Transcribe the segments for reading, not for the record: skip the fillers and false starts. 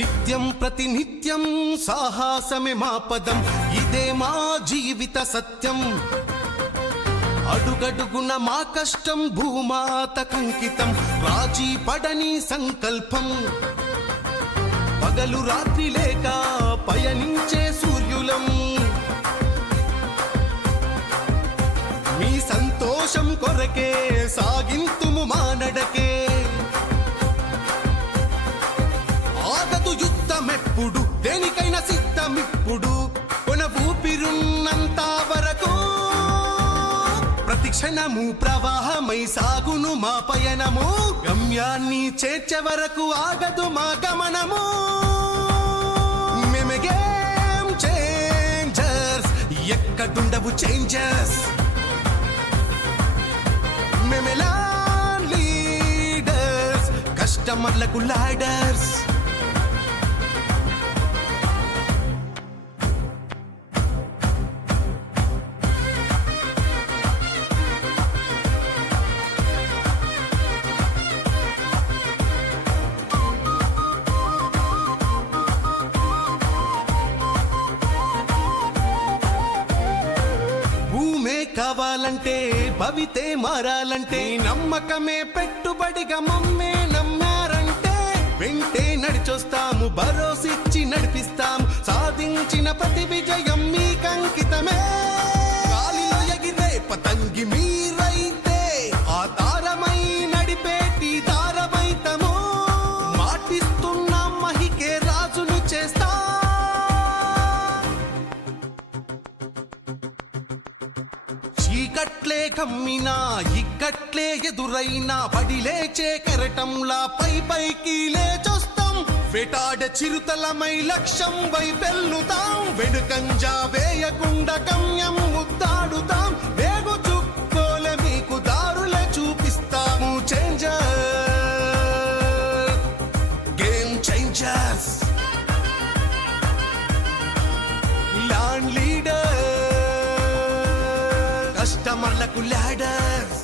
నిత్యం ప్రతినిత్యం సాహసమే మా పదం, ఇదే మా జీవిత సత్యం. అడుగడుగున మా కష్టం భూమాత కంకితం, రాజీ పడని సంకల్పం. పగలు రాత్రి లేక పయనించే సూర్యులం, మీ సంతోషం కొరకే సాగింతుము మా నడకే. ఆగదు యుద్ధమెప్పుడు, దేనికైనా సిద్ధమిప్పుడు, కొన ఊపిరున్నంత వరకు. ప్రతి క్షణము ప్రవాహమై సాగును మా పయనము, గమ్యాన్ని చేర్చే వరకు ఆగదు మా గమనము. మేమే గేమ్ చేంజర్స్, ఎక్కడుండవు చేంజర్స్. మేమెలా లీడర్స్, కస్టమర్లకు లాడర్స్. కావాలంటే భవితే మారాలంటే, నమ్మకమే పెట్టుబడిగా మమ్మే నమ్మారంటే, వెంటే నడిచొస్తాము భరోసిచ్చి నడిపిస్తాము, సాధించిన ప్రతి విజయం మీకంకితమే. గాలిలో ఎగిరే పతంగి మీరైతే, ఆ తారమై నడిపేటి తారమైతము. మాటిస్తున్న మహికే రాజును చేస్తా. చీకట్లే కమ్మినా ఇక్కట్లే ఎదురైనా, పడి లేచే కెరటంలా పై పైకి లేచొస్తాం. వేటాడ చిరుతలమై లక్ష్యం వైపెల్లుతాం, వెనుకంజా వేయకుండా గమ్యం ముద్దాడుతాం. వేగు చుక్కోలే మీకు దారులే చూపిస్తాము. Changer, game changers, land leader, కస్టమర్లకు లాడర్స్.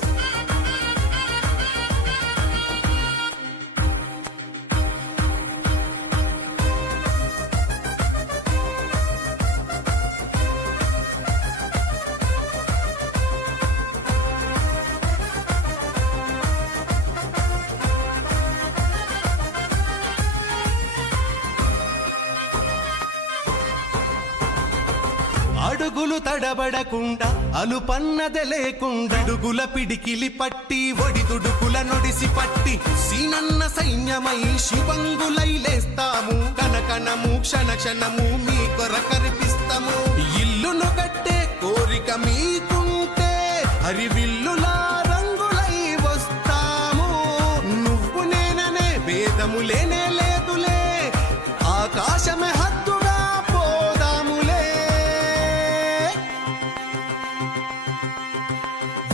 అడుగులు తడబడకుండా అలుపన్నదే లేకుండా, అడుగుల పిడికిలి పట్టి ఒడిదుడుకుల నొడిసి పట్టి, సీనన్న సైన్యమై శివంగులై లేస్తాము. కనకనము క్షణ క్షణము మీ కొరకరిపిస్తాము. ఇల్లును కట్టే కోరిక మీకుంటే, హరివిల్లులా రంగులై వస్తాము. నువ్వు నేననే భేదము లేనే లేదులే, ఆకాశమే హద్దుగా పోదాములే.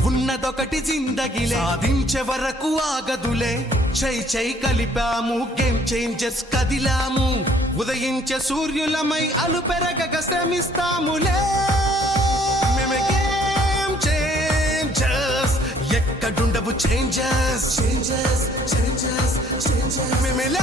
ఉన్నదొకటి జిందగిలే, సాధించే వరకు ఆగదులే. చై చై కలిపాము, గేమ్ చేంజర్స్ కదిలాము. ఉదయించే సూర్యులమై అలు పెరగక శ్రమిస్తాములే. మేమే గేమ్ చేంజర్స్, ఎక్కడుండవు చేంజర్స్. Changers, changers, changers. మేమెలా